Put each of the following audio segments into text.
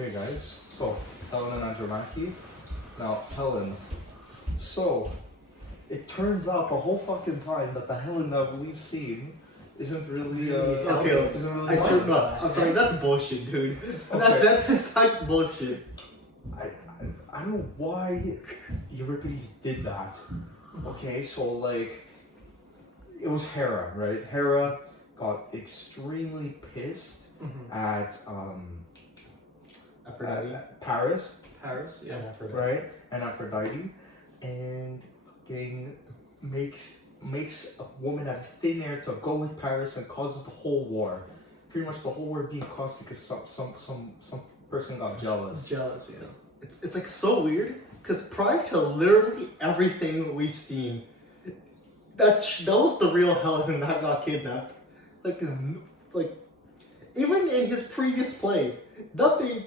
Okay, guys. So, Helen and Andromache. Now, Helen. So, it turns out the whole fucking time that the Helen that we've seen isn't really. Okay, isn't really I swear, like no, that. I'm sorry, that's bullshit, dude. Okay. That's such bullshit. I don't know why Euripides did that. Okay, so like, it was Hera, right? Hera got extremely pissed at Aphrodite. Paris, Yeah, Aphrodite. right? And Aphrodite, and fucking makes a woman out of thin air to go with Paris and causes the whole war. Pretty much the whole war being caused because some person got jealous. Yeah. It's like so weird because prior to literally everything we've seen, that was the real Helen that got kidnapped. Like even in his previous play, nothing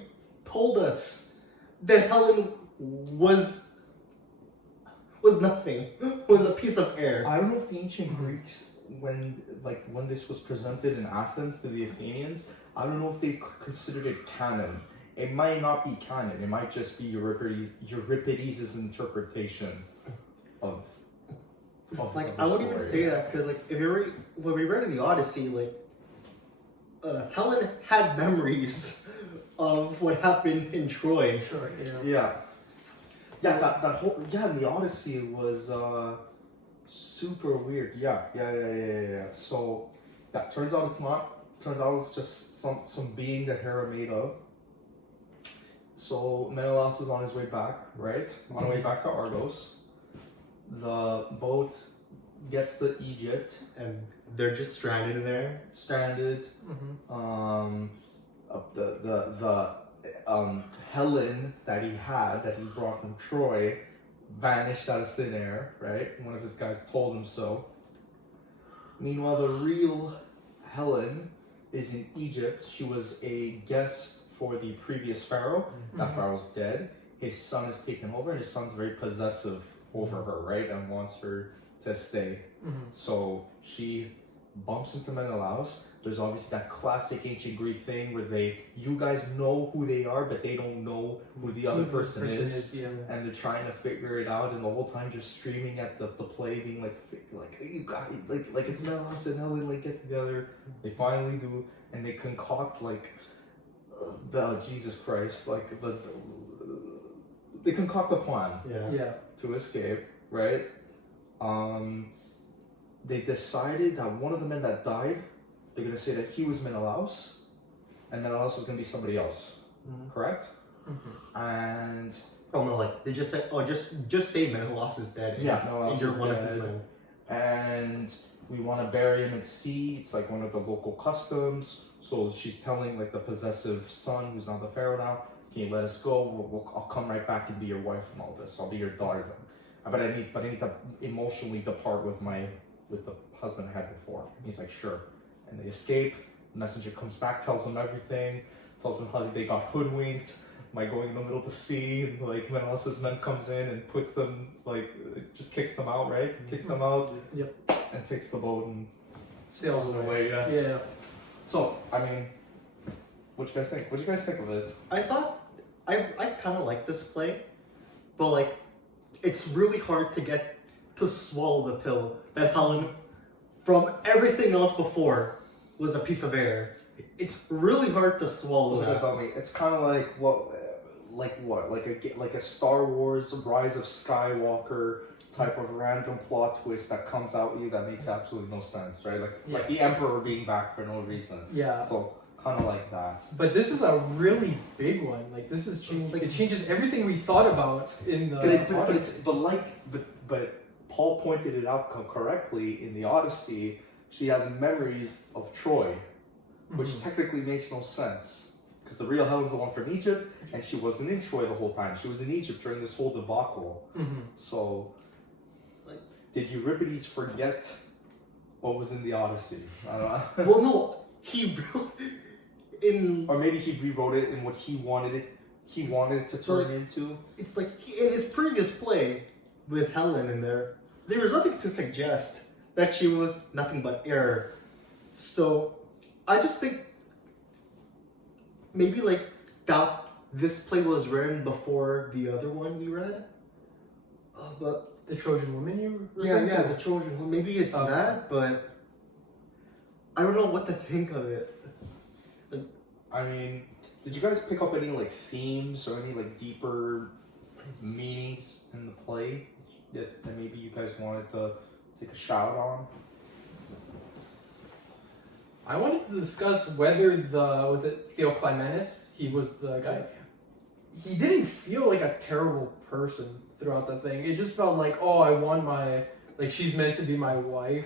told us that Helen was nothing. Was a piece of air. I don't know if the ancient Greeks, when this was presented in Athens to the Athenians, I don't know if they considered it canon. It might not be canon. It might just be Euripides' interpretation of Like the I wouldn't story. even say that because like if you read when we read in the Odyssey, like Helen had memories of what happened in Troy. Sure, Yeah. That whole in the Odyssey was super weird. Yeah. So that turns out it's not. Turns out it's just some being that Hera made up. So Menelaus is on his way back, right? On the way back to Argos. The boat gets to Egypt, And they're just stranded there. stranded. Helen that he brought from Troy vanished out of thin air, right? One of his guys told him so. Meanwhile, the real Helen is in Egypt. She was a guest for the previous pharaoh. That pharaoh's dead. His son is taken over, and his son's very possessive over her, right? And wants her to stay. So she bumps into Menelaus. There's obviously that classic ancient Greek thing where you guys know who they are, but they don't know who the other person is. Yeah. And they're trying to figure it out, and the whole time just screaming at the play, being like you got it, like it's Menelaus and Helen, like get together. They finally do, and they concoct Jesus Christ, they concoct a plan Yeah. to escape, right? They decided that one of the men that died, they're gonna say that he was Menelaus, and Menelaus was gonna be somebody else, correct? And Oh no, like they just said, just say Menelaus is dead. and Menelaus you're is one of his dead. men. And we want to bury him at sea. It's like one of the local customs. So she's telling like the possessive son, who's not the pharaoh now, can you let us go? I'll come right back and be your wife and all this. I'll be your daughter then. But I need to emotionally depart with the husband I had before. And he's like, sure. And they escape. The messenger comes back, tells them everything, tells them how they got hoodwinked by going in the middle of the sea, and like Menelaus' men comes in and puts them just kicks them out, right? Kicks them out. Yep. And takes the boat and Sails away. Yeah. So I mean, what you guys think? What do you guys think of it? I thought I kind of like this play, but like it's really hard to get to swallow the pill that Helen, from everything else before, was a piece of air. It's really hard to swallow Look that. about me. It's kind of like a Star Wars Rise of Skywalker type of random plot twist that comes out at you that makes absolutely no sense, right? Like the Emperor being back for no reason. Yeah. So kind of like that. But this is a really big one. Like this is it changes everything we thought about in the. But Paul pointed it out correctly in the Odyssey. She has memories of Troy, which technically makes no sense. Because the real Helen's the one from Egypt, and she wasn't in Troy the whole time. She was in Egypt during this whole debacle. So, did Euripides forget what was in the Odyssey? I don't know. Well, no, or maybe he rewrote it in what he wanted it to turn into. It's like in his previous play with Helen in there was nothing to suggest that she was nothing but air. So I just think maybe like that this play was written before the other one we read. But The Trojan woman you yeah, referring to? the Trojan. Well, maybe it's that, but I don't know what to think of it. I mean, did you guys pick up any like themes or any like deeper meanings in the play that maybe you guys wanted to take a shout on? I wanted to discuss whether was it Theoclymenus? He was the guy. He didn't feel like a terrible person throughout the thing. It just felt like, oh, I want she's meant to be my wife.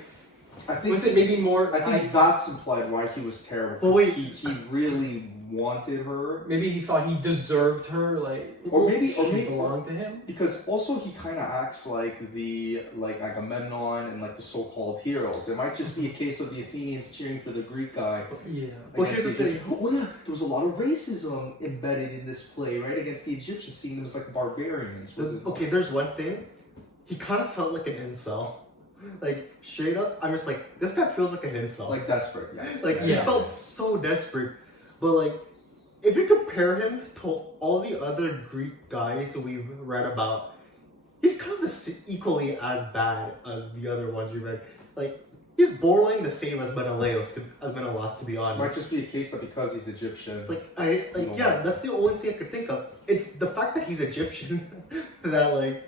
I think Was it maybe more? I think that's implied why he was terrible. But wait. he really wanted her. Maybe he thought he deserved her, Or maybe belonged to him. because also he kind of acts like the Agamemnon and like the so-called heroes. It might just be a case of the Athenians cheering for the Greek guy. Yeah. But here's the thing. Oh yeah, there was a lot of racism embedded in this play, right? Against the Egyptians, seeing them as like barbarians. Okay, there's one thing. He kind of felt like an incel. Like, straight up, I'm just like, this guy feels like an incel. Like desperate, yeah. Like, he felt so desperate. But, like, if you compare him to all the other Greek guys we've read about, he's kind of equally as bad as the other ones we read. Like, he's borderline the same as Menelaus, to be honest. Might just be a case that because he's Egyptian. That's the only thing I could think of. It's the fact that he's Egyptian that, like,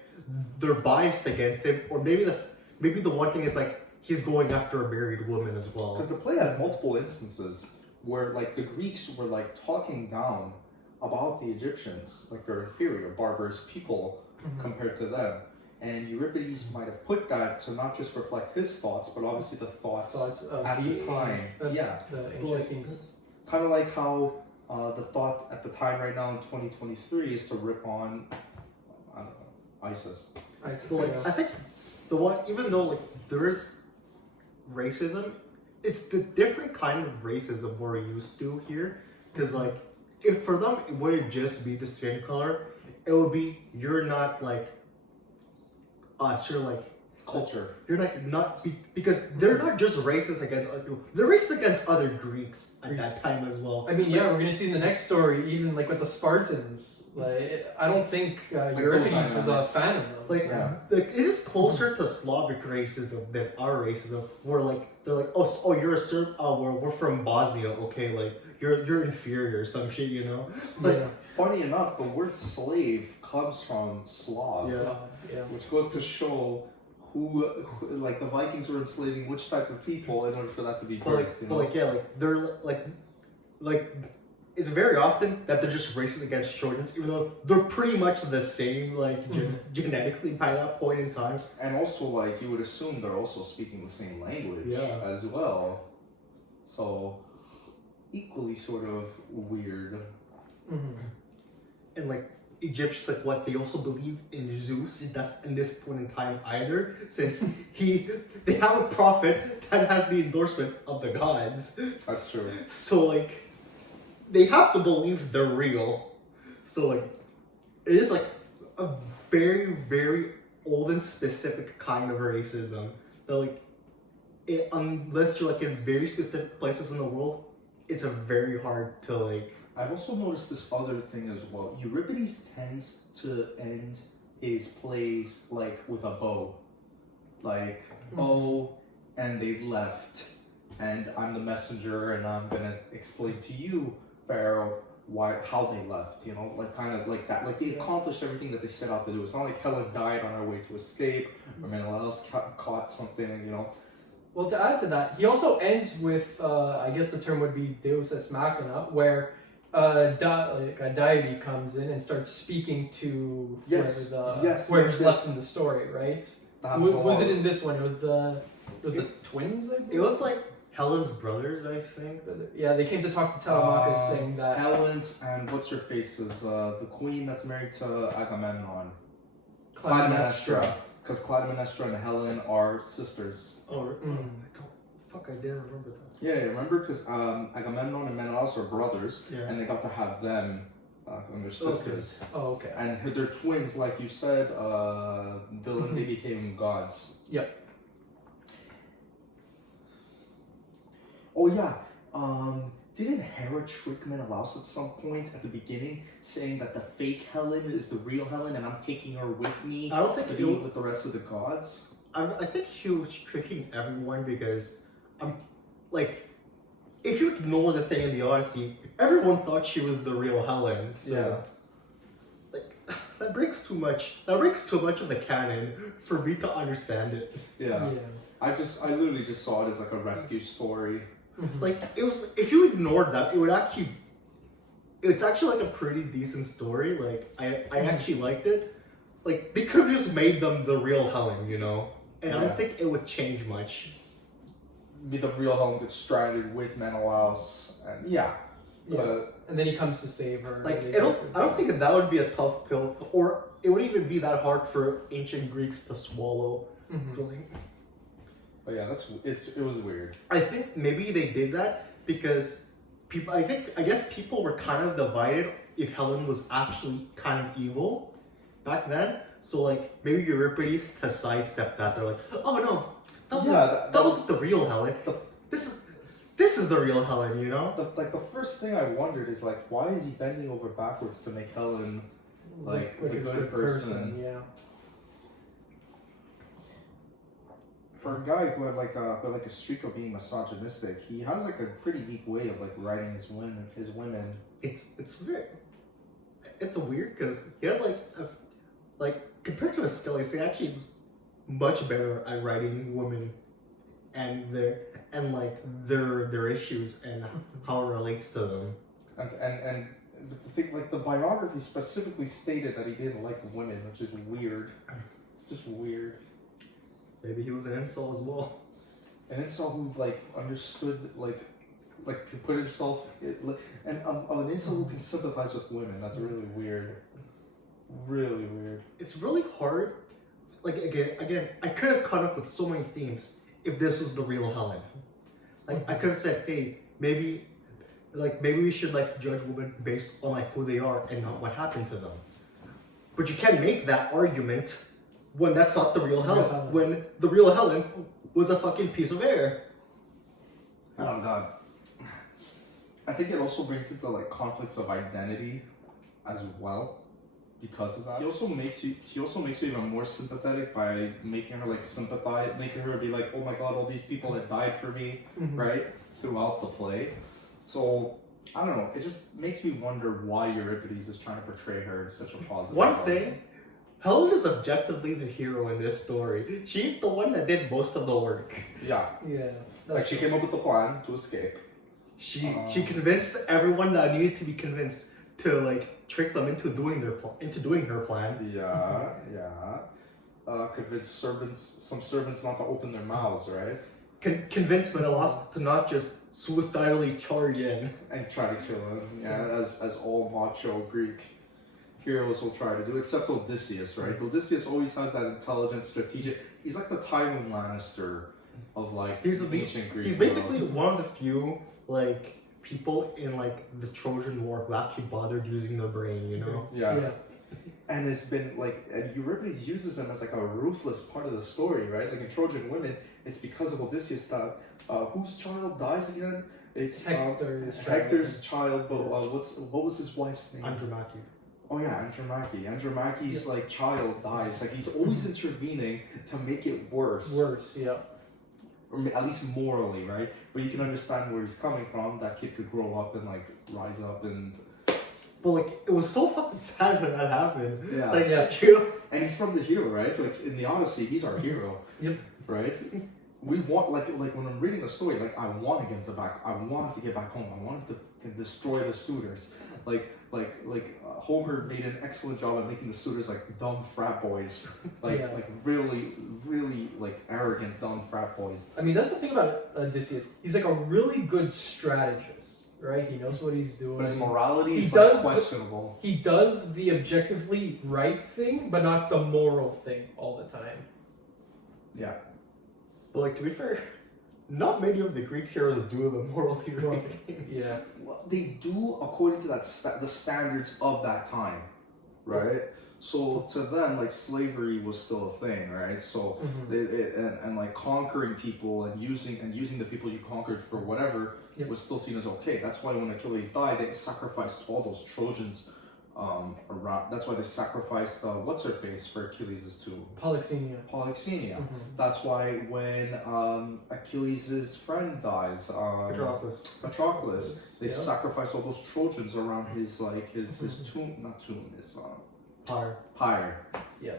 they're biased against him, or maybe the one thing is like he's going after a married woman as well. Because the play had multiple instances where like the Greeks were like talking down about the Egyptians, like they're inferior, barbarous people compared to them. And Euripides might have put that to not just reflect his thoughts, but obviously the thoughts at the time. The ancient Kind of like how the thought at the time right now in 2023 is to rip on, I don't know, ISIS. I think the one, even though like there is racism, it's the different kind of racism we're used to here. Because like, if for them it wouldn't just be the skin color, it would be you're not like us. You're like Culture. You're like not because they're not just racist against other people. They're racist against other Greeks at that time as well. I mean, we're gonna see in the next story, even like with the Spartans. Like, I don't think Euripides was a fan of them. Like it is closer to Slavic racism than our racism. Where like they're like, oh, you're a Serb. Oh, we're from Bosnia. Okay, like you're inferior or some shit, you know. Like funny enough, the word slave comes from Slav, which goes to show who like the Vikings were enslaving which type of people in order for that to be birthed. Like it's very often that they're just racist against Trojans, even though they're pretty much the same, like genetically by that point in time. And also, like you would assume they're also speaking the same language as well, so equally sort of weird. And like Egyptians, like what they also believe in Zeus. That's in this point in time either, since they have a prophet that has the endorsement of the gods. That's true. So like they have to believe they're real. So like it is like a very, very old and specific kind of racism. That like unless you're like in very specific places in the world, it's a very hard to like. I've also noticed this other thing as well. Euripides tends to end his plays like with a bow. Like, oh, and they left, and I'm the messenger, and I'm gonna explain to you, Pharaoh, how they left, you know, like kind of like that. Like they accomplished everything that they set out to do. It's not like Helen died on her way to escape, or Menelaus caught something, you know. Well, to add to that, he also ends with, I guess the term would be Deus Ex Machina, where a deity comes in and starts speaking to whoever's left in the story, right? Was it in this one? It was the twins, I think? It was like Helen's brothers, I think. Yeah, they came to talk to Telemachus, saying that Helen's and what's her face is the queen that's married to Agamemnon, Clytemnestra. Because Clytemnestra and Helen are sisters. Oh, I didn't remember that. Yeah, remember? Because Agamemnon and Menelaus are brothers, and they got to have them and their sisters. Oh, okay. And they're twins, like you said. They became gods. Yep. Oh yeah. didn't Hera trick Menelaus at some point at the beginning, saying that the fake Helen is the real Helen, and I'm taking her with me I don't think to he be was- with the rest of the gods? I think he was tricking everyone because, like, if you ignore the thing in the Odyssey, everyone thought she was the real Helen. So, like, that breaks too much. That breaks too much of the canon for me to understand it. Yeah. I literally just saw it as like a rescue story. Like, it was, if you ignored that, it's actually like a pretty decent story. Like, I actually liked it. Like, they could have just made them the real Helen, you know? And I don't think it would change much. Be the real Helen gets stranded with Menelaus, and And then he comes to save her. Like, I don't think that would be a tough pill, or it wouldn't even be that hard for ancient Greeks to swallow. But yeah, it was weird. I think maybe they did that because people. I guess people were kind of divided if Helen was actually kind of evil back then. So like maybe Euripides has sidestepped that. They're like, oh no, that wasn't the real Helen. This is the real Helen, you know. The first thing I wondered is like, why is he bending over backwards to make Helen like the good person? Yeah. For a guy who had like a streak of being misogynistic, he has like a pretty deep way of like writing his women. It's weird because he has like compared to Aeschylus, he actually is much better at writing women and their issues and how it relates to them. And the thing, like the biography specifically stated that he didn't like women, which is weird. It's just weird. Maybe he was an incel as well. An incel who like understood like to put himself and an incel who can sympathize with women. That's really weird. Really weird. It's really hard. Like again, I could have come up with so many themes if this was the real Helen. Like I could have said, hey, maybe we should like judge women based on like who they are and not what happened to them. But you can't make that argument when that's not the real Helen. When the real Helen was a fucking piece of air. Oh god. I think it also brings into like conflicts of identity as well because of that. He also makes you even more sympathetic by making her like sympathize, making her be like, oh my god, all these people that died for me, right? Throughout the play. So I don't know, it just makes me wonder why Euripides is trying to portray her in such a positive light. Helen is objectively the hero in this story. She's the one that did most of the work. Yeah. Like she came up with the plan to escape. She convinced everyone that needed to be convinced to like trick them into doing her plan. Convince some servants not to open their mouths, right? Convince Menelaus to not just suicidally charge in and try to kill him. Yeah, as all macho Greek heroes will try to do, except Odysseus, right? Odysseus always has that intelligent, strategic. He's like the Tywin Lannister of like ancient Greek. He's basically one of the few like people in like the Trojan War who actually bothered using their brain, you know? Yeah. And it's been like, and Euripides uses him as like a ruthless part of the story, right? Like in Trojan Women, it's because of Odysseus that whose child dies again? It's Hector's child, but what was his wife's name? Andromache. Oh yeah, Andromache. Andromache's like child dies. Like he's always intervening to make it worse. Or at least morally, right? But you can understand where he's coming from. That kid could grow up and like rise up and. But like it was so fucking sad when that happened. And he's from the hero, right? Like in the Odyssey, he's our hero. Right? We want like when I'm reading the story, like I want to get him back. I want him to get back home. I want him to destroy the suitors. Homer made an excellent job at making the suitors like dumb frat boys, like really like arrogant dumb frat boys. I mean, that's the thing about Odysseus. He's like a really good strategist, right? He knows what he's doing. But his morality is like questionable. He does the objectively right thing, but not the moral thing all the time. Yeah. But like to be fair, not many of the Greek heroes do the morally right thing. Yeah. Well, they do according to the standards of that time, right? So to them, like slavery was still a thing, right? So and like conquering people and using the people you conquered for whatever was still seen as okay. That's why when Achilles died, they sacrificed all those Trojans around. That's why they sacrificed what's her face for Achilles' tomb. Polyxenia. Polyxenia. That's why when Achilles' friend dies, Patroclus, they sacrificed all those Trojans around his his tomb, not tomb, his pyre. Yeah.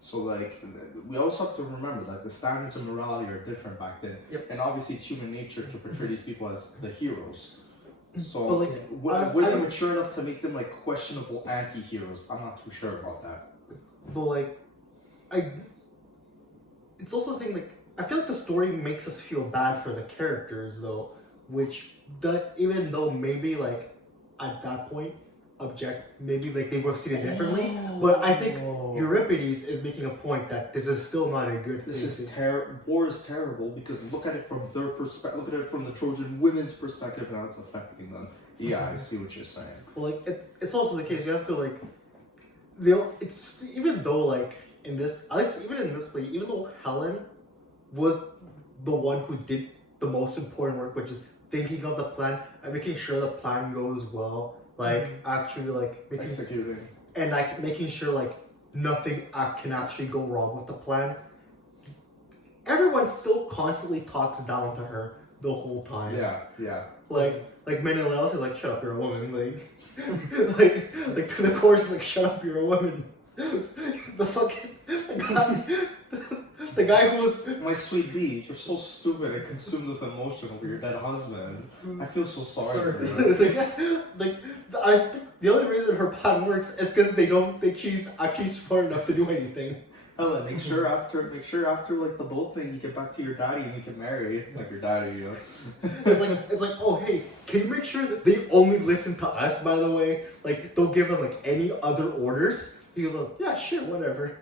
So like we also have to remember that the standards of morality are different back then, and obviously it's human nature to portray these people as the heroes. So but like, were they mature enough to make them like questionable anti-heroes? I'm not too sure about that. But like, it's also the thing, like, I feel like the story makes us feel bad for the characters though, which even though maybe like at that point maybe like they would have seen it differently, but I think Euripides is making a point that this is still not a good thing. This is war is terrible because look at it from their perspective, look at it from the Trojan women's perspective and how it's affecting them. Yeah, I see what you're saying. Well, like it's also the case you have to like, it's even though like in this, at least even in this play, even though Helen was the one who did the most important work, which is thinking of the plan and making sure the plan goes well. Like actually like making, executing and like making sure like nothing can actually go wrong with the plan. Everyone still constantly talks down to her the whole time. Yeah. Like Menelaus is like, shut up, you're a woman. Like like to the chorus, like, shut up, you're a woman. The fucking the guy who was my sweet bee, you're so stupid and consumed with emotion over your dead husband. I feel so sorry for you. I think the only reason her plan works is because they don't think she's actually smart enough to do anything. Helen, make sure after like the boat thing, you get back to your daddy and you get married, like your daddy, you know. It's like, oh hey, can you make sure that they only listen to us? By the way, like don't give them like any other orders. He goes, well, yeah, sure, whatever.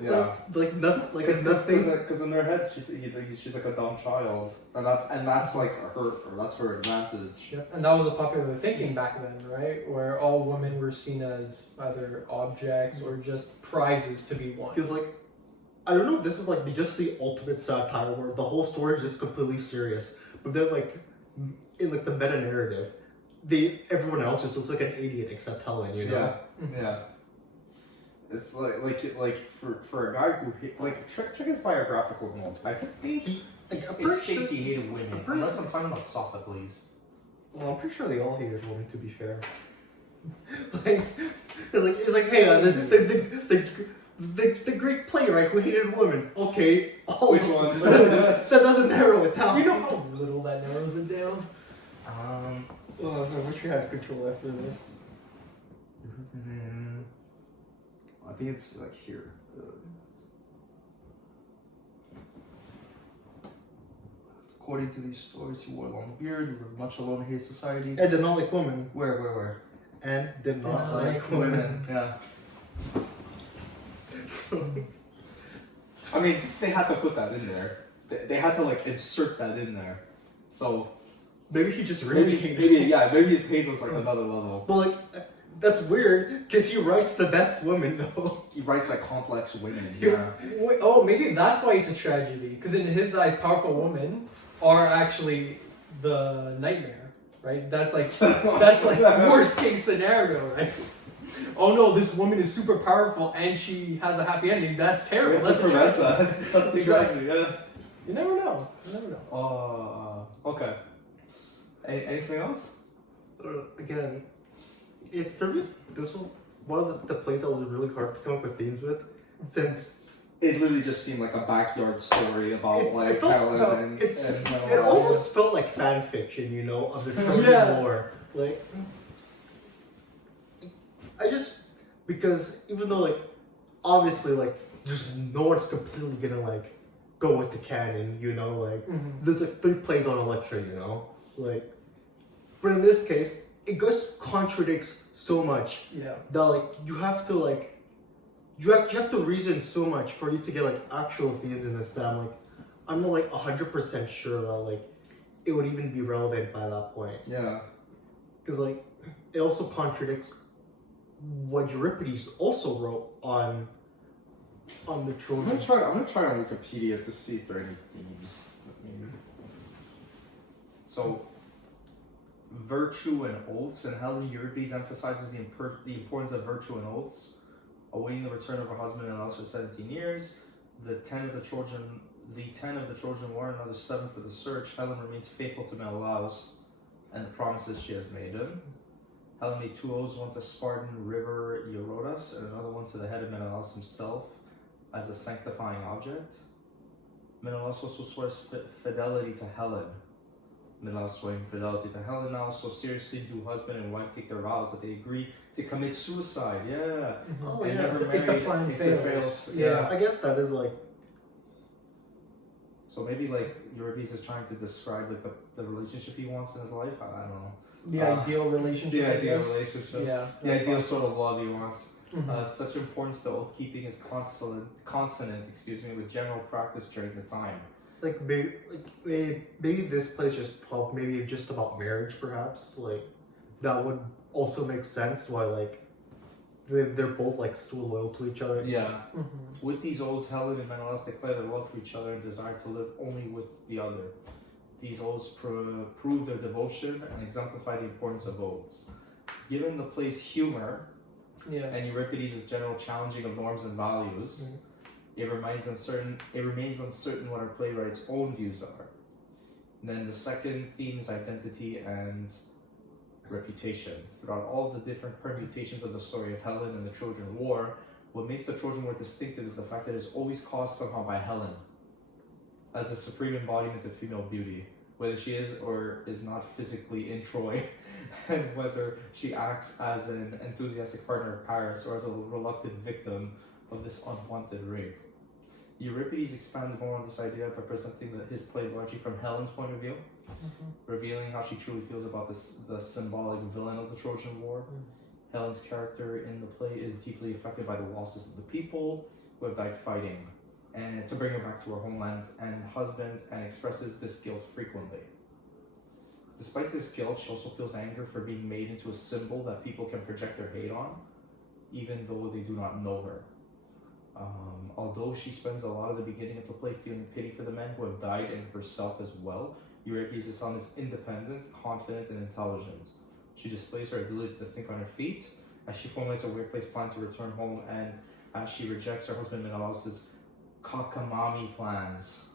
Yeah, like nothing, like because in their heads she's like a dumb child, and that's like her advantage. Yeah. And that was a popular thinking back then, right? Where all women were seen as either objects or just prizes to be won. Because like, I don't know if this is like just the ultimate satire where the whole story is just completely serious, but then like in like the meta narrative, everyone else just looks like an idiot except Helen, you know? Yeah. It's like for a guy who like check his biographical note. I think it states he hated women. Unless I'm talking about Sophocles. Well, I'm pretty sure they all hated women. To be fair, it's like hey, the great playwright who hated women. Okay, which one? That doesn't narrow it down. Do you know how little that narrows it down? Well, I wish we had control after this. I think it's like here. According to these stories, he wore a long beard, he lived much alone in his society. And did not like women. Where? And did not like women. Yeah. I mean, they had to put that in there. They had to like insert that in there. So maybe he just really hated. Maybe his hate was like another level. But like, that's weird because he writes the best women though. He writes like complex women. Maybe that's why it's a tragedy. Because in his eyes, powerful women are actually the nightmare, right? That's like worst case scenario, right? Oh no, this woman is super powerful and she has a happy ending. That's terrible. That's prevent that. That's the tragedy. Yeah. You never know. Okay. Anything else? Again, this was one of the plays that was really hard to come up with themes with, since it literally just seemed like a backyard story about Helen and it almost felt like fan fiction, you know, of the Trojan War. Like, because even though like obviously like just no one's completely gonna like go with the canon, you know, like there's like 3 plays on Electra, you know, like, but in this case it just contradicts so much that like you have to reason so much for you to get like actual themes in this that I'm not like 100% sure that like it would even be relevant by that point. Yeah, because like it also contradicts what Euripides also wrote on the Trojan. I'm gonna try on Wikipedia to see if there are any themes. So, virtue and oaths. In Helen, Euripides emphasizes the importance of virtue and oaths. Awaiting the return of her husband and lost for 17 years, the 10 of the Trojan War, and another 7 for the search. Helen remains faithful to Menelaus and the promises she has made him. Helen made 2 oaths, one to Spartan river Eurotas, and another one to the head of Menelaus himself as a sanctifying object. Menelaus also swears fidelity to Helen. Menelaus swearing fidelity to Helen. Now, so seriously do husband and wife take their vows that they agree to commit suicide. Yeah. Oh, And yeah. never If the marry plan if it fails. Yeah. I guess that is like. So maybe like Euripides is trying to describe like the relationship he wants in his life. I don't know. The ideal relationship. The I ideal guess. relationship. Yeah. The ideal sort of love he wants. Mhm. Such importance to oath keeping is consonant, with general practice during the time. Like maybe this plays maybe just about marriage, perhaps. Like that would also make sense why like they're both like still loyal to each other. Yeah. Mhm. With these oaths, Helen and Menelaus declare their love for each other and desire to live only with the other. These oaths prove their devotion and exemplify the importance of oaths. Given the play's humor Yeah. and Euripides' general challenging of norms and values, it remains uncertain what our playwright's own views are. Then the second theme is identity and reputation. Throughout all the different permutations of the story of Helen and the Trojan War, what makes the Trojan War distinctive is the fact that it is always caused somehow by Helen, as the supreme embodiment of female beauty, whether she is or is not physically in Troy, and whether she acts as an enthusiastic partner of Paris or as a reluctant victim of this unwanted rape. Euripides expands more on this idea by presenting his play largely from Helen's point of view, revealing how she truly feels about the symbolic villain of the Trojan War. Helen's character in the play is deeply affected by the losses of the people who have died fighting, and to bring her back to her homeland and husband, and expresses this guilt frequently. Despite this guilt, she also feels anger for being made into a symbol that people can project their hate on, even though they do not know her. Although she spends a lot of the beginning of the play feeling pity for the men who have died and herself as well, Euripides' son is independent, confident, and intelligent. She displays her ability to think on her feet as she formulates a workplace plan to return home, and as she rejects her husband Menelaus' cockamamie plans.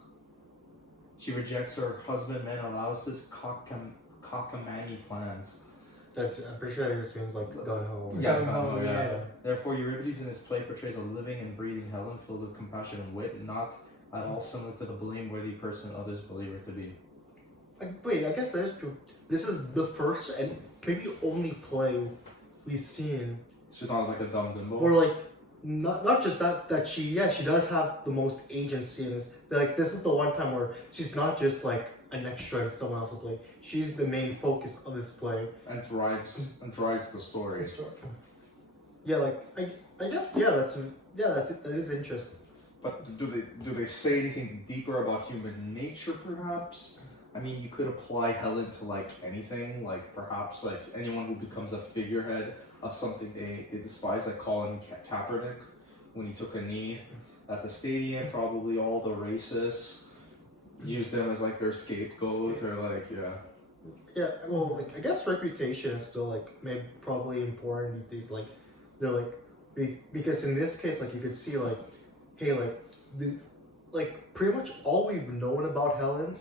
She rejects her husband Menelaus' cockamamie plans. I'm pretty sure that just means like gun ho. Gung-ho, yeah. Therefore, Euripides in his play portrays a living and breathing Helen filled with compassion and wit, not at all similar to the blameworthy person others believe her to be. Wait, I guess that is true. This is the first and maybe only play we've seen It's just not like a dumb bimbo. where like not just that she does have the most agency in this. Like this is the one time where she's not just like an extra in someone else's play. She's the main focus of this play. And drives the story. Yeah, like I guess that is interesting. But do they say anything deeper about human nature, perhaps? I mean, you could apply Helen to like anything, like perhaps like anyone who becomes a figurehead of something they despise, like Colin Kaepernick when he took a knee at the stadium. Probably all the racists use them as like their scapegoat, or like Yeah, well, like I guess reputation is still like maybe probably important these days. Like they're like because in this case, like you could see like, hey, like pretty much all we've known about Helen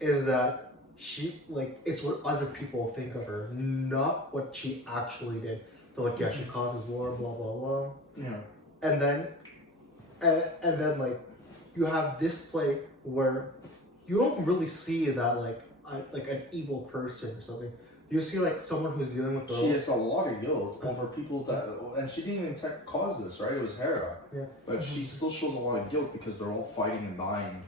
is that she like it's what other people think of her, not what she actually did. So like she causes war, blah blah blah. yeah. And then like you have this play where you don't really see that like an evil person or something. You see like someone who's dealing with She has a lot of guilt over people that, and she didn't even cause this, right? It was Hera. Yeah. But she still shows a lot of guilt because they're all fighting and dying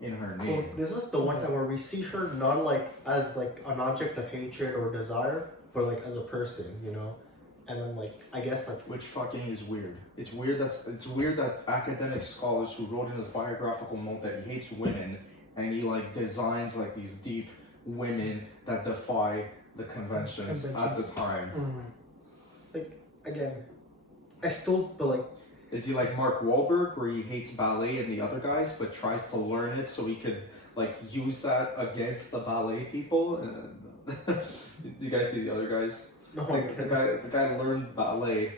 in her name. Well, this is the one time where we see her not like as like an object of hatred or desire, but like as a person, you know. And then like I guess like Which fucking is weird. It's weird that academic scholars who wrote in his biographical note that he hates women, and he like designs like these deep women that defy the conventions at the time. like again, I still but like Is he like Mark Wahlberg, where he hates ballet and the other guys, but tries to learn it so he could like use that against the ballet people. And you guys see the other guys? No, Like, the guy learned ballet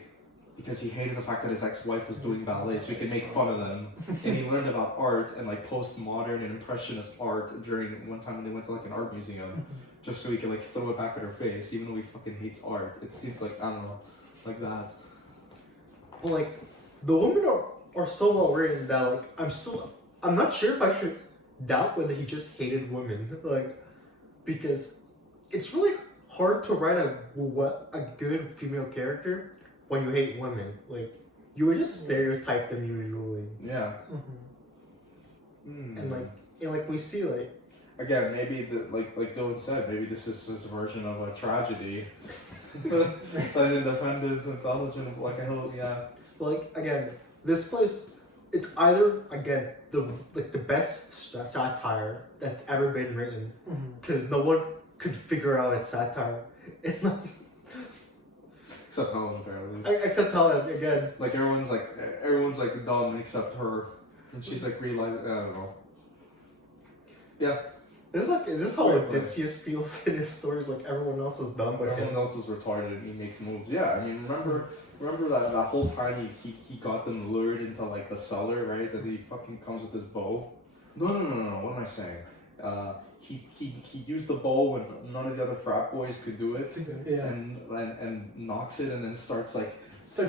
because he hated the fact that his ex-wife was doing ballet, so he could make fun of them. And he learned about art and like postmodern and impressionist art during one time when they went to like an art museum, just so he could like throw it back at her face, even though he fucking hates art. It seems like, I don't know, like that. But like, the women are so well written that like I'm not sure if I should doubt whether he just hated women, like, because it's really hard to write a good female character when you hate women. Like, you would just stereotype them usually. Yeah. And like we see like again, maybe like Dylan said, maybe this is his version of a tragedy. But independent, intelligent, like a hell, yeah. But like again, this place, it's either again the best satire that's ever been written, because no one could figure out its satire, Except Helen, apparently. except Helen again. Like everyone's like dumb except her, and she's like realizing, I don't know. Yeah. Is this how Wait, Odysseus feels in his stories? Like everyone else is dumb, but Everyone else is retarded and he makes moves. Yeah, I mean, remember that whole time he got them lured into like the cellar, right? That he fucking comes with his bow. No. What am I saying? He used the bow when none of the other frat boys could do it. Yeah. And knocks it and then starts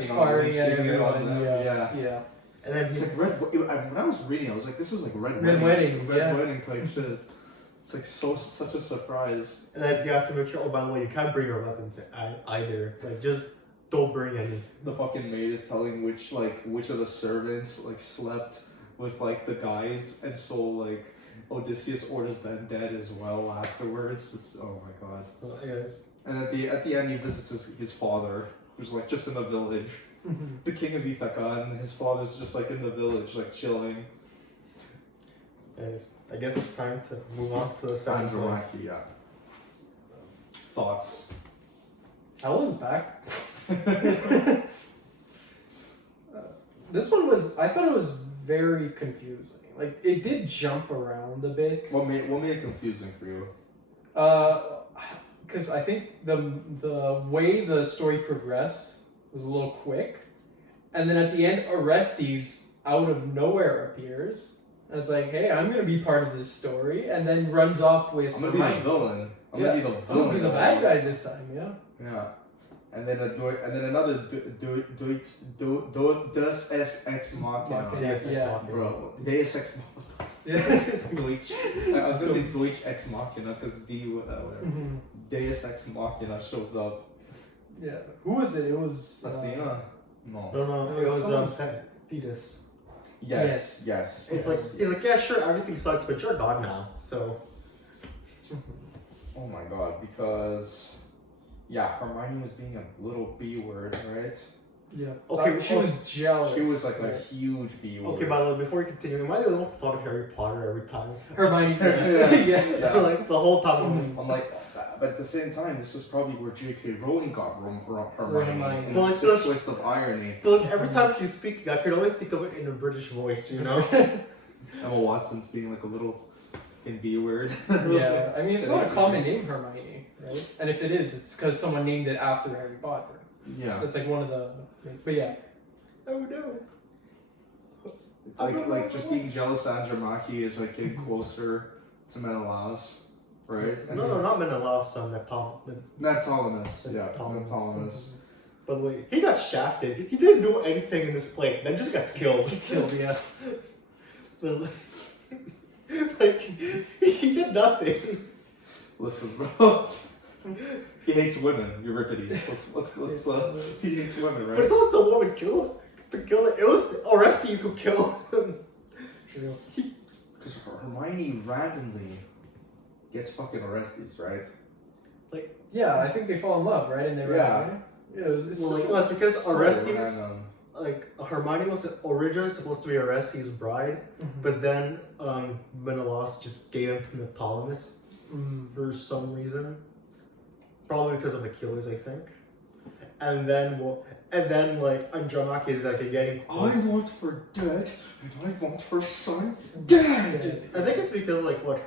firing at shooting it on everyone. them. Yeah. and then It's like when I was reading, I was like, this is like Red Red Wedding. Wedding, yeah. Wedding type shit. It's like such a surprise. and then you have to make sure. Oh, by the way, you can't bring your weapons either. Like, just don't bring any. The fucking maid is telling which of the servants like slept with like the guys, and so like Odysseus orders them dead as well afterwards. It's, oh my god. Well, I guess. And at the end he visits his father, who's like just in the village. The king of Ithaca, and his father's just like in the village, like chilling. Anyways, I guess it's time to move on to the second one. Andromache, yeah. Thoughts? Helen's back. This one I thought it was very confusing. Like, it did jump around a bit. What made it confusing for you? Because I think the way the story progressed was a little quick, and then at the end, Orestes out of nowhere appears. And it's like, hey, I'm gonna be part of this story, and then runs off with. I'm gonna be the villain. I'm gonna be the villain. I'm gonna be the bad guy this time. Yeah. Yeah. And then another Deus Ex Machina. Yeah. Bro, Deus Ex Yeah. Deutsch. I was gonna say Deutsch Ex Machina because D whatever. Deus Ex Machina shows up. Yeah. Who was it? It was Athena? No. No, it was Thetis. Yes. It's like yeah, sure, everything sucks, but you're God now, so. Oh my god, because Hermione was being a little B word, right? Yeah. Okay, She was jealous. She was like a huge B word. Okay, by the way, before we continue, am I the only one who thought of Harry Potter every time? Hermione. Yeah. Like the whole time. I'm like, but at the same time, this is probably where J.K. Rowling got Hermione. Hermione. In Well, a it's sick just- twist of irony. But like every time she's speaking, I could only think of it in a British voice, you know? Emma Watson's being like a little fucking B word. Yeah. I mean, it's not a common name, Hermione, right? And if it is, it's because someone named it after Harry Potter. Yeah. That's like one of the. But yeah. Oh no. Like just being jealous of Andromache is like getting closer to Menelaus, right? No, not Menelaus, Neptolemos. Yeah, Neptolemos. Neptolemos. By the way, he got shafted. He didn't do anything in this play, then just gets killed. Killed, yeah. Like, he did nothing. Listen, bro. He hates women, Euripides. Let's he hates women, right? But it's not like the woman killed to kill it. It was Orestes who killed him. Because Hermione randomly gets fucking Orestes, right? Yeah, I think they fall in love, right? And they Yeah. Yeah, it's Well, so- it's because So Orestes, random. like Hermione was originally supposed to be Orestes' bride, but then Menelaus just gave him to Neptolemos for some reason, probably because of Achilles, I think. And then And then like Andromache is like getting close. I want her dead, and I want her son dead. I think it's because like what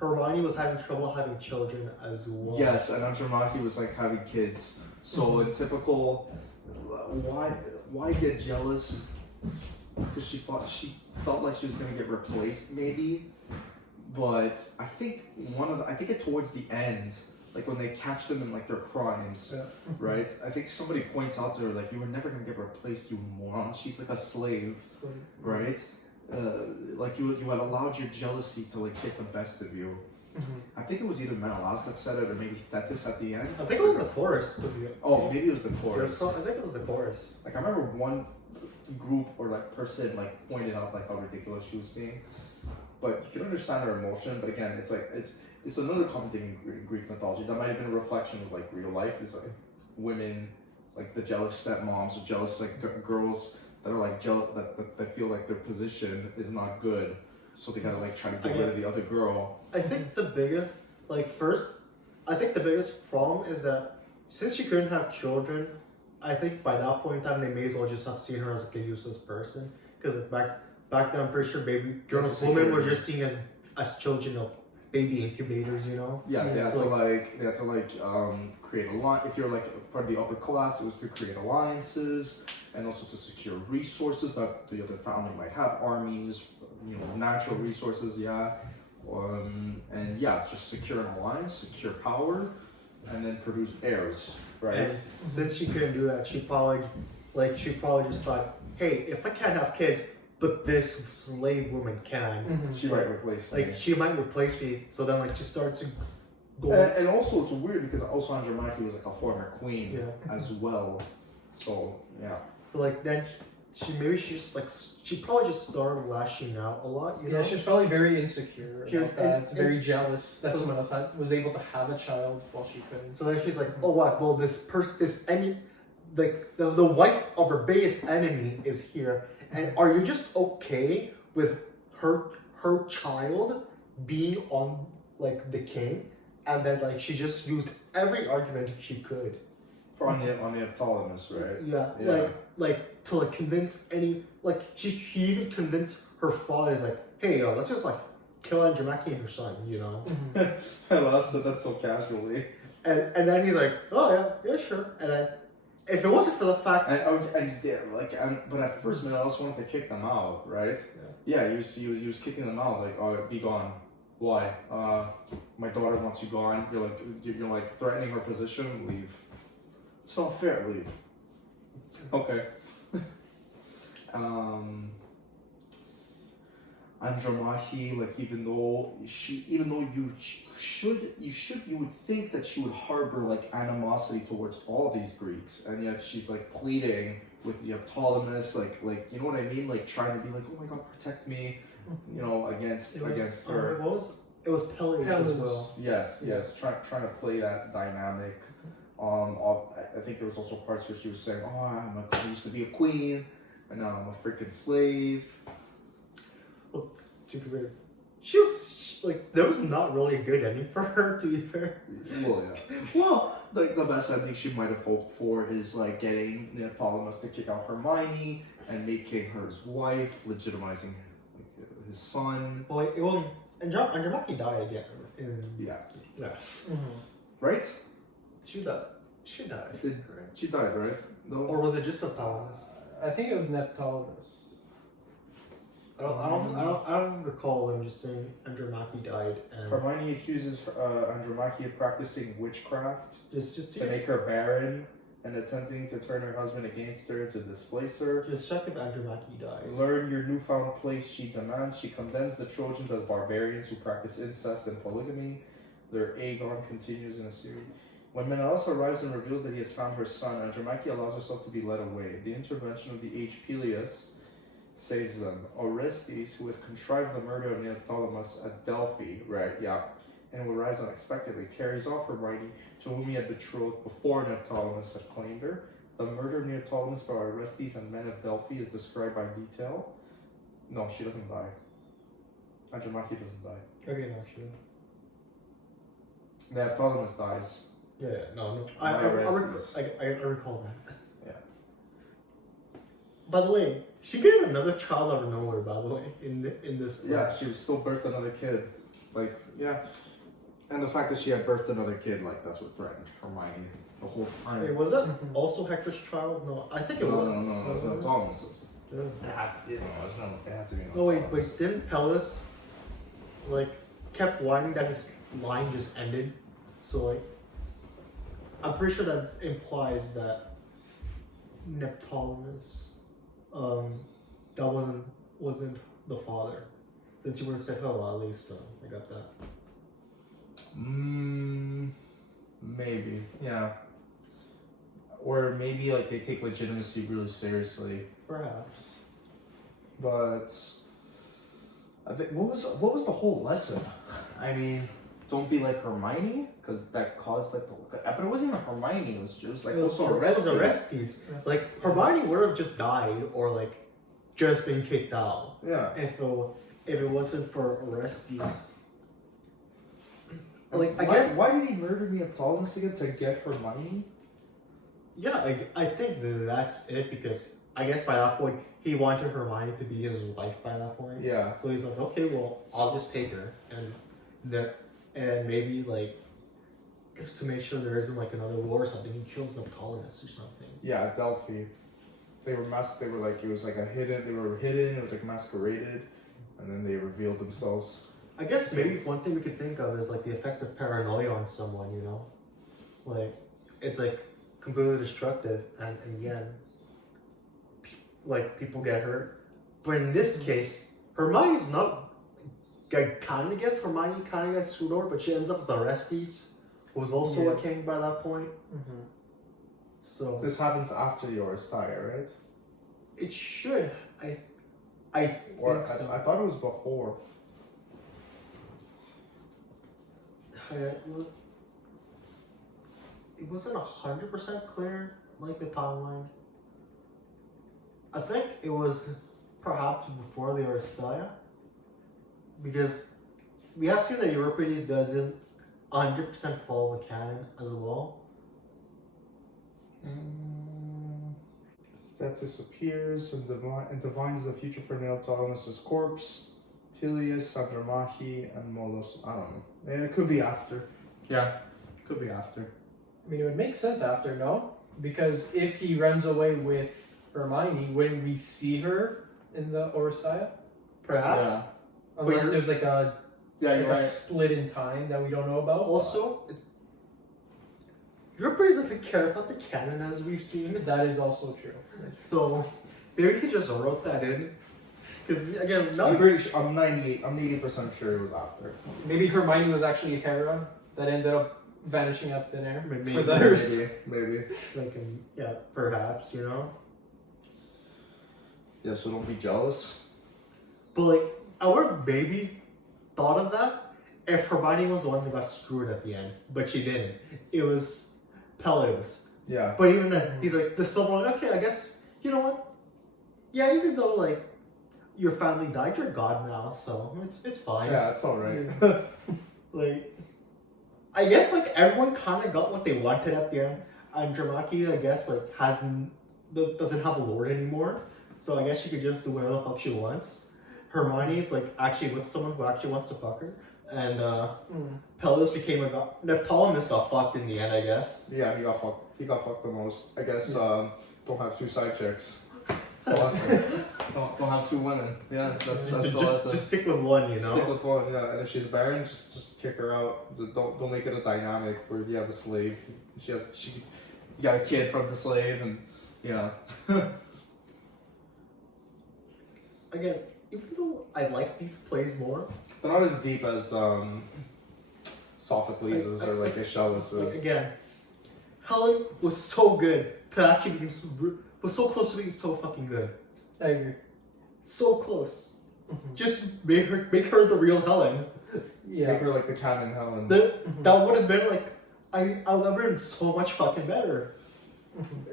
Hermione was having trouble having children as well. Yes, and Andromache was like having kids. So in typical, why get jealous? Because she felt like she was gonna get replaced maybe. But I think towards the end, like when they catch them in like their crimes, right? I think somebody points out to her like, you were never gonna get replaced, you moron. She's like a slave, right? Like you had allowed your jealousy to like get the best of you. I think it was either Menelaus that said it or maybe Thetis at the end. I think it was the chorus. Oh, maybe it was the chorus. I think it was the chorus. Like I remember one group or like person like pointed out like how ridiculous she was being. But you can understand her emotion, but again, it's like it's another common thing in Greek mythology that might have been a reflection of like real life. Is like women, like the jealous stepmoms or jealous like girls that are like jealous that feel like their position is not good, so they gotta like try to get rid of the other girl. I think the biggest problem is that since she couldn't have children, I think by that point in time they may as well just have seen her as like a useless person, because back then I'm pretty sure women were just seen as children of baby incubators, you know? Yeah, they had to create if you're like part of the upper class, it was to create alliances and also to secure resources that the other family might have, armies, natural resources, and just secure an alliance, secure power, and then produce heirs, right? And since she couldn't do that, she probably just thought, hey, if I can't have kids, but this slave woman can. She might replace me. She might replace me. So then she starts to go. And also it's weird because also Andromache was like a former queen as well. So yeah. But then she probably just started lashing out a lot. You know? Yeah, she was probably very insecure about that. Very jealous that someone else was able to have a child while she couldn't. So then she's like, oh what? Well, the wife of her biggest enemy is here. And are you just okay with her child being on like the king, and then she just used every argument she could on the Ptolemus, right? Yeah. To convince she even convinced her father's like, hey let's just kill Andromache and her son, you know. I said that so casually. And then he's like, oh yeah sure. And then if it wasn't for the fact, but at first Menelaus wanted to kick them out, right? Yeah, he was kicking them out, like, oh, be gone. Why? My daughter wants you gone. You're like threatening her position. Leave. It's not fair. Leave. Okay. Andromache, even though you would think that she would harbor animosity towards all these Greeks, and yet she's pleading with Ptolemus, you know what I mean, trying to be oh my God, protect me, against her. It was Peleus as well. Yes, trying to play that dynamic. I think there was also parts where she was saying, "Oh, I used to be a queen, and now I'm a freaking slave." Well, to be fair, she was there was not really a good ending for her, to be fair. Well, yeah. Well, the best ending she might have hoped for is getting Ptolemus to kick out Hermione and making her his wife, legitimizing his son. Well, Andromache died again. Yeah. Mm-hmm. Right? She died. She died, right? No. Or was it just Ptolemus? I think it was Neptolus. I don't recall them just saying Andromache died. And Hermione accuses Andromache of practicing witchcraft just to make her barren and attempting to turn her husband against her to displace her. Just check if Andromache died. Learn your newfound place, she demands. She condemns the Trojans as barbarians who practice incest and polygamy. Their agon continues in a series. When Menelaus arrives and reveals that he has found her son, Andromache allows herself to be led away. The intervention of the age Peleus saves them. Orestes, who has contrived the murder of Neoptolemus at Delphi, and who arrives unexpectedly, carries off Hermione, to whom he had betrothed before Neoptolemus had claimed her. The murder of Neoptolemus by Orestes and men of Delphi is described by detail. No, she doesn't die. Andromache doesn't die. Okay, no, she didn't. Neoptolemus dies. Yeah, no. I recall that. By the way, she gave another child out of nowhere. By the way, in this. Book. Yeah, she was still birthed another kid. Like, yeah. And the fact that she had birthed another kid, like, that's what threatened Hermione the whole time. Wait, was that also Hector's child? No, I think it was. No, it was Thomas's. Yeah. It had to be. Oh wait, didn't Pellus, like, kept whining that his line just ended? So, like, I'm pretty sure that implies that Neptolemos, that wasn't the father. Since you would have said, oh, at least I got that. Maybe, yeah. Or maybe like they take legitimacy really seriously. Perhaps. But I think what was the whole lesson? I mean, don't be like Hermione, because that caused like the. But it wasn't even Hermione. It was like Orestes. Like Hermione would have just died or like just been kicked out. Yeah. If it wasn't for Orestes. Like why did he murder Neoptolemus again to get Hermione? Yeah, I think that's it because I guess by that point he wanted Hermione to be his wife by that point. Yeah. So he's like, okay, well I'll just take her and maybe like to make sure there isn't like another war or something, he kills Neoptolemus or something. Yeah, at Delphi. They were like it was like they were hidden, it was like masqueraded, and then they revealed themselves. I guess maybe one thing we could think of is like the effects of paranoia on someone, you know? Like, it's like completely destructive and again, like people get hurt. But in this case, Hermione's not, Hermione kind of gets screwed over, but she ends up with Orestes, who was also a king by that point. Mm-hmm. So this happens after the Oresteia, right? it should, I think so. I thought it was before. It wasn't 100% clear, like the timeline. I think it was perhaps before the Oresteia, because we have seen that Euripides doesn't 100% follow the canon as well. Thetis appears and divines the future for Neoptolemus' corpse. Peleus, Andromache, and Molos. I don't know. It could be after. Yeah, could be after. I mean, it would make sense after, no? Because if he runs away with Hermione, wouldn't we see her in the Oresteia? Perhaps. Yeah. Unless there's like a you're a split in time that we don't know about. Also, Euripides doesn't care about the canon as we've seen. That is also true. So maybe he just wrote that in. Because again, I'm pretty sure. I'm 80% sure it was after. Maybe Hermione was actually Hera that ended up vanishing out thin air. Maybe. For the rest. Maybe. like, yeah, perhaps, you know. Yeah, so don't be jealous. But like, I would have maybe thought of that if Hermione was the one who got screwed at the end, but she didn't. It was Peleus. Yeah. But even then, he's like, this someone, okay, I guess, you know what? Yeah, even though like your family died, you're God now, so it's fine. Yeah, it's alright. Like, I guess like everyone kind of got what they wanted at the end. Andromache, I guess, like doesn't have a lord anymore, so I guess she could just do whatever the fuck she wants. Hermione's like actually with someone who actually wants to fuck her, and Peleus became a god. Neptolemos got fucked in the end, I guess. Yeah, he got fucked. He got fucked the most. I guess. Don't have two side chicks. That's the lesson. don't have two women. Yeah, that's the lesson. Just stick with one, you know. Stick with one. Yeah, and if she's barren, just kick her out. Don't make it a dynamic where you have a slave. You got a kid from the slave, and yeah. Again, even though I like these plays more, they're not as deep as Sophocles' or like Aeschylus'. Like, again, Helen was so good to actually be was so close to being so fucking good. I agree. So close. Just make her the real Helen. Yeah. Make her like the canon Helen. That would have been like I would have been so much fucking better.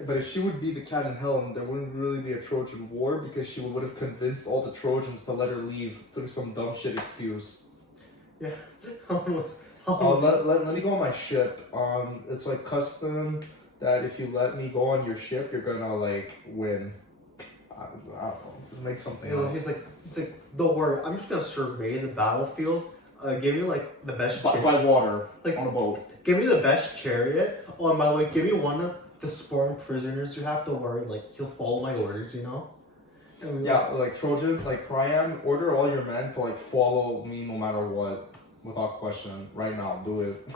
But if she would be the canon Helen, there wouldn't really be a Trojan War because she would have convinced all the Trojans to let her leave through some dumb shit excuse. Yeah. Let me go on my ship. It's like custom that if you let me go on your ship, you're gonna like win. don't know. Just make something You know, up. he's like, don't worry, I'm just gonna survey the battlefield. Give me like the best By water, like on a boat. give me the best chariot. Oh, and by the way, give me one of the Spartan prisoners. You have to worry, like he'll follow my orders, you know. And we Yeah, like Trojan, like Priam, order all your men to like follow me no matter what, without question. Right now, do it.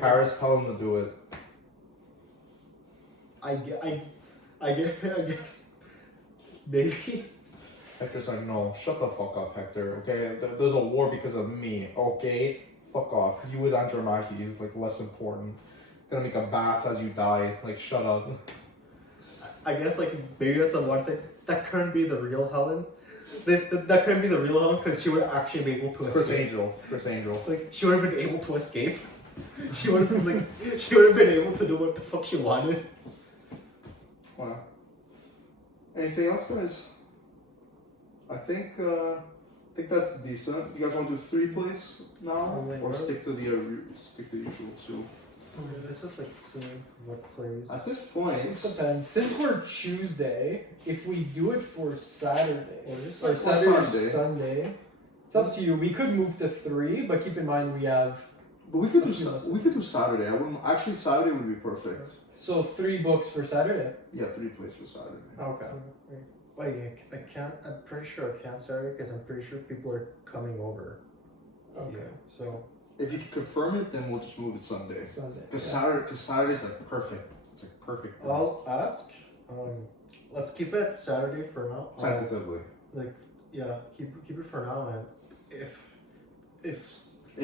Paris, tell them to do it. I guess maybe. Hector's like, no, shut the fuck up, Hector. Okay, there's a war because of me. Okay, fuck off. You with Andromache is like less important. Gonna make a bath as you die. Like, shut up. I guess like maybe that's the one thing that couldn't be the real Helen. That couldn't be the real Helen because she would actually be able to It's escape. Chris Angel. It's Chris Angel. Like she would have been able to escape. She would have been like she would have been able to do what the fuck she wanted. Wow. Anything else, guys? I think that's decent. You guys want to do 3 plays now, or stick to the usual 2? Let's just like see what plays. At this point, It depends. Since we're Tuesday, if we do it for Saturday or just or like Saturday or Sunday. Sunday, it's up to you. We could move to 3, but keep in mind we have But we could do Saturday. I wouldn't actually. Saturday would be perfect. so 3 books for Saturday. Yeah, 3 plays for Saturday. Okay. Wait, I can't. I'm pretty sure I can't Saturday because I'm pretty sure people are coming over. Okay. Yeah, so If you can confirm it, then we'll just move it Sunday. Sunday. Because Saturday's like perfect. It's like perfect. I'll ask. Let's keep it Saturday for now. Tentatively. Yeah, keep it for now, and if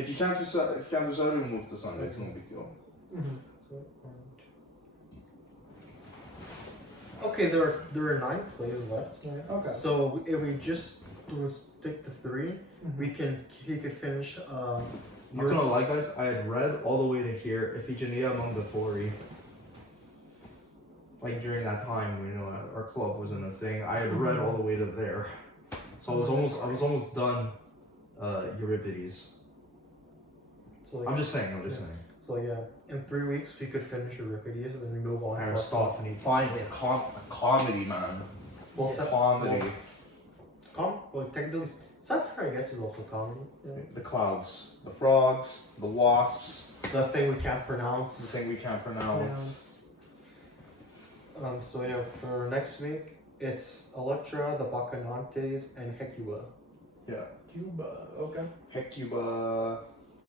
If you can't do Saturday, we'll move to Sunday. It's no big deal. Mm-hmm. so, okay, there are 9 plays left. Okay. So if we just stick to 3, he could finish. I'm not gonna lie, guys. I had read all the way to here. Iphigenia among the Tory. Like during that time, when, you know, our club wasn't a thing. I had read all the way to there, so I was almost done. Euripides. So like, I'm just saying. So yeah, in 3 weeks we could finish Euripides and then we move on. Aristophanes. Finally, a comedy, man. Well, Comedy. Well, technically, satire I guess is also comedy. Yeah. The clouds, the frogs, the wasps, The thing we can't the pronounce. thing we can't pronounce. So yeah, for next week it's Electra, the Bacchantes, and Hecuba. Yeah. Cuba. Okay. Hecuba.